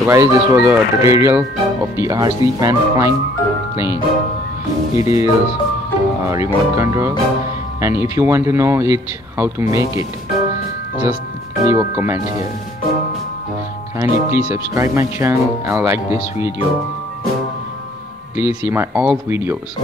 So guys, this was a tutorial of the RC fan flying plane. It is a remote control, and if you want to know it how to make it, just leave a comment here. Kindly please subscribe my channel and like this video. Please see my all videos.